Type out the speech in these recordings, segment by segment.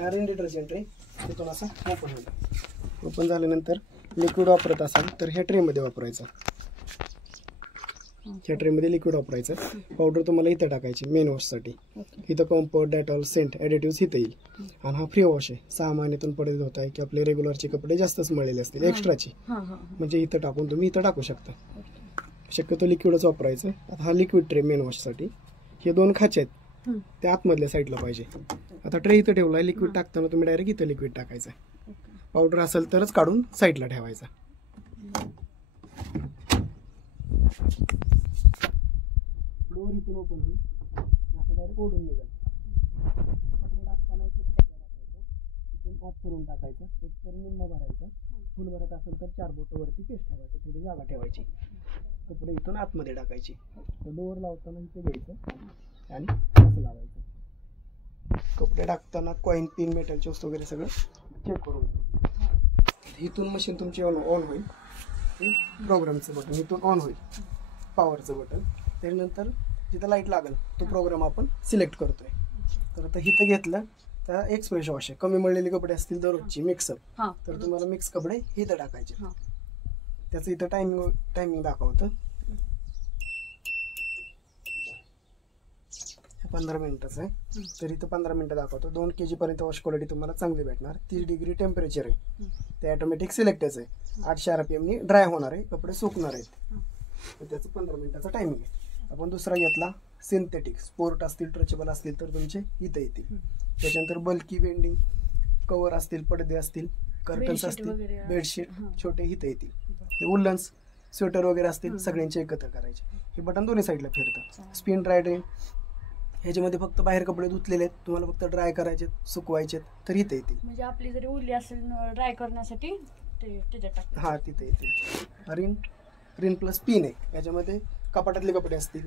हा रिन detergent tray तिथून असा ओपन होईल. ओपन झाल्यानंतर लिक्विड वापरत असाल तर ह्या ट्रेमध्ये वापरायचं. ह्या ट्रेमध्ये लिक्विड वापरायचं. पावडर तुम्हाला इथं टाकायची मेन वॉशसाठी. इथं कॉम्फर्ट, डेटॉल, सेंट, ॲडिटिव्स इथं येईल. आणि हा फ्री वॉश आहे. 6 महिन्यातून पडत होत आहे की आपले रेग्युलरचे कपडे जास्तच मळलेले असतील एक्स्ट्राचे, म्हणजे इथं टाकून तुम्ही इथं टाकू शकता. शक्यतो लिक्विडच वापरायचं. आता हा लिक्विड ट्रे मेन वॉशसाठी. हे 2 खाचे आहेत, ते आतमधल्या साईडला पाहिजे. आता ट्रे इथं ठेवला आहे. लिक्विड टाकताना तुम्ही डायरेक्ट इथं लिक्विड टाकायचं. पावडर असेल तरच काढून साईडला ठेवायचा. डोर इथून ओपन होईल. असं डायरेक्ट ओढून निघाल. कपडे टाकताना इथून आत करून टाकायचं. एक तर निम्म भरायचं. फुल भरत असेल तर 4 बोटावरती पेस्ट ठेवायचं, थोडी जागा ठेवायची. कपडे इथून आतमध्ये टाकायची. डोअर लावताना इथे घ्यायचं आणि असं लावायचं. कपडे टाकताना कॉईन, पिन, मेटलचे वस्तू वगैरे सगळं चेक करून. इथून मशीन तुमची ऑन होईल. प्रोग्रामचं बटन इथून ऑन होईल, पॉवरचं बटन. त्यानंतर जिथं लाईट लागेल तो प्रोग्राम आपण सिलेक्ट करतोय. तर आता इथं घेतलं तर एक्सप्रेस वॉश आहे. कमी मळलेले कपडे असतील दररोजची मिक्सअप, तर तुम्हाला मिक्स कपडे इथं टाकायचे. त्याचं इथं टायमिंग दाखवतं. 15 मिनिटाचं आहे, तर इथं 15 मिनिटं दाखवतो. 2 kg पर्यंत वॉश क्वालिटी तुम्हाला चांगली भेटणार. 30 डिग्री टेम्परेचर आहे. ते ऑटोमॅटिक सिलेक्टच आहे. 800 RPM नी ड्राय होणार आहे, कपडे सुकणार आहेत. तर त्याचं 15 मिनिटाचं टायमिंग आहे. आपण दुसरा घेतला सिंथेटिक. स्पोर्ट असतील, ट्रचेबल असतील तर तुमचे इथं येतील. त्याच्यानंतर बल्की बेंडिंग कवर असतील, पडदे असतील, कर्टन्स असतील, बेडशीट छोटे इथं येतील. वुलन्स स्वेटर वगैरे असतील, सगळ्यांचे एकत्र करायचे. हे बटन दोन्ही साईडला फिरतं. Spin dry drain. ह्याच्यामध्ये फक्त बाहेर कपडे धुतलेले आहेत, तुम्हाला फक्त ड्राय करायचे, सुकवायचे तर इथे येतील. म्हणजे आपली जरी ओली असेल ड्राय करण्यासाठी हा तिथे येतील. रिन प्लस पिन आहे. याच्यामध्ये कपाटातले कपडे असतील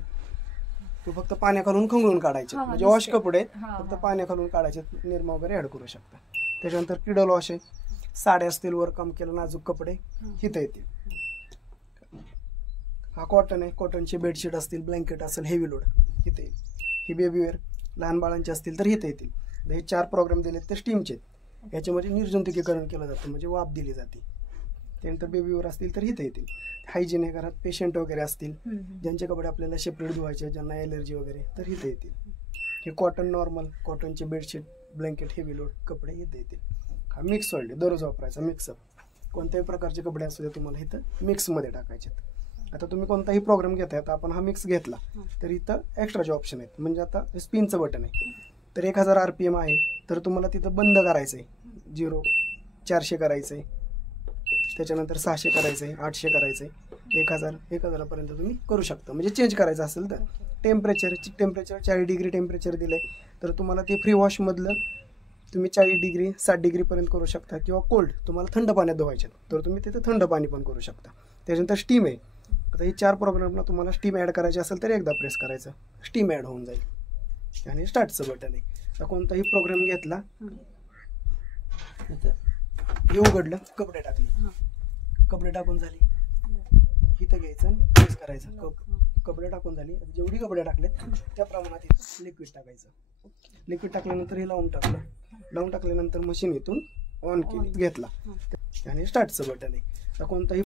ते फक्त पाण्याखालून खंगळून काढायचे, म्हणजे वॉश कपडे फक्त पाण्याखालून काढायचे, निरमा वगैरे ऍड करू शकता. त्याच्यानंतर किडल वॉश आहे. साड्या असतील, वर काम केलं, नाजूक कपडे इथे येतील. हा कॉटन आहे. कॉटनचे बेडशीट असतील, ब्लँकेट असेल, हेवी लोड इथे येईल. ही बेबीवेअर लहान बाळांचे असतील तर इथे येतील. हे 4 प्रोग्राम दिलेत ते स्टीमचे. याच्यामध्ये निर्जंतुकीकरण केलं जातं, म्हणजे वाफ दिली जाते. त्यानंतर बेबीवेअर असतील तर इथे येतील. हायजीन आहे, घरात पेशंट वगैरे असतील ज्यांचे कपडे आपल्याला सेपरेट धुवायचे, ज्यांना एलर्जी वगैरे, तर इथे येतील. हे कॉटन नॉर्मल, कॉटनचे बेडशीट, ब्लँकेट, हेवी लोड कपडे इथे येतील. हा मिक्स वर्ल्ड दररोज वापरायचा मिक्सअप. कोणत्याही प्रकारचे कपडे असू दे तुम्हाला इथं मिक्समध्ये टाकायचे. आता तुम्ही कोणताही प्रोग्राम घेताय, आता आपण हा मिक्स घेतला तर इथं एक्स्ट्राचे ऑप्शन आहेत. म्हणजे आता स्पिनचं बटन आहे, तर 1000 RPM आहे, तर तुम्हाला तिथं बंद करायचं आहे. 0 400 करायचं आहे, त्याच्यानंतर 600 करायचं आहे, 800 करायचं आहे, 1000 पर्यंत तुम्ही करू शकता. म्हणजे चेंज करायचं असेल तर. टेम्परेचर 40 डिग्री टेम्परेचर दिलं आहे, तर तुम्हाला ते फ्री वॉशमधलं तुम्ही 40 डिग्री 60 डिग्रीपर्यंत करू शकता. किंवा कोल्ड तुम्हाला थंड पाण्यात धुवायचे तर तुम्ही तिथे थंड पाणी पण करू शकता. त्याच्यानंतर स्टीम आहे. आता हे 4 प्रोग्रामला तुम्हाला स्टीम ॲड करायचे असेल तर एकदा प्रेस करायचं, स्टीम ॲड होऊन जाईल. आणि स्टार्टचं बटन आहे. आता कोणताही प्रोग्राम घेतला, हे उघडलं, कपडे टाकले, कपडे टाकून झाले, इथं घ्यायचं आणि प्रेस करायचं. कपडे टाकून झाली. जेवढी कपडे टाकलेत त्या प्रमाणात इथं लिक्विड टाकायचं. लिक्विड टाकल्यानंतर हे लावून टाकलं. लावून टाकल्यानंतर मशीन इथून ऑन केली, घेतला आणि स्टार्टचं बटन आहे. आता कोणताही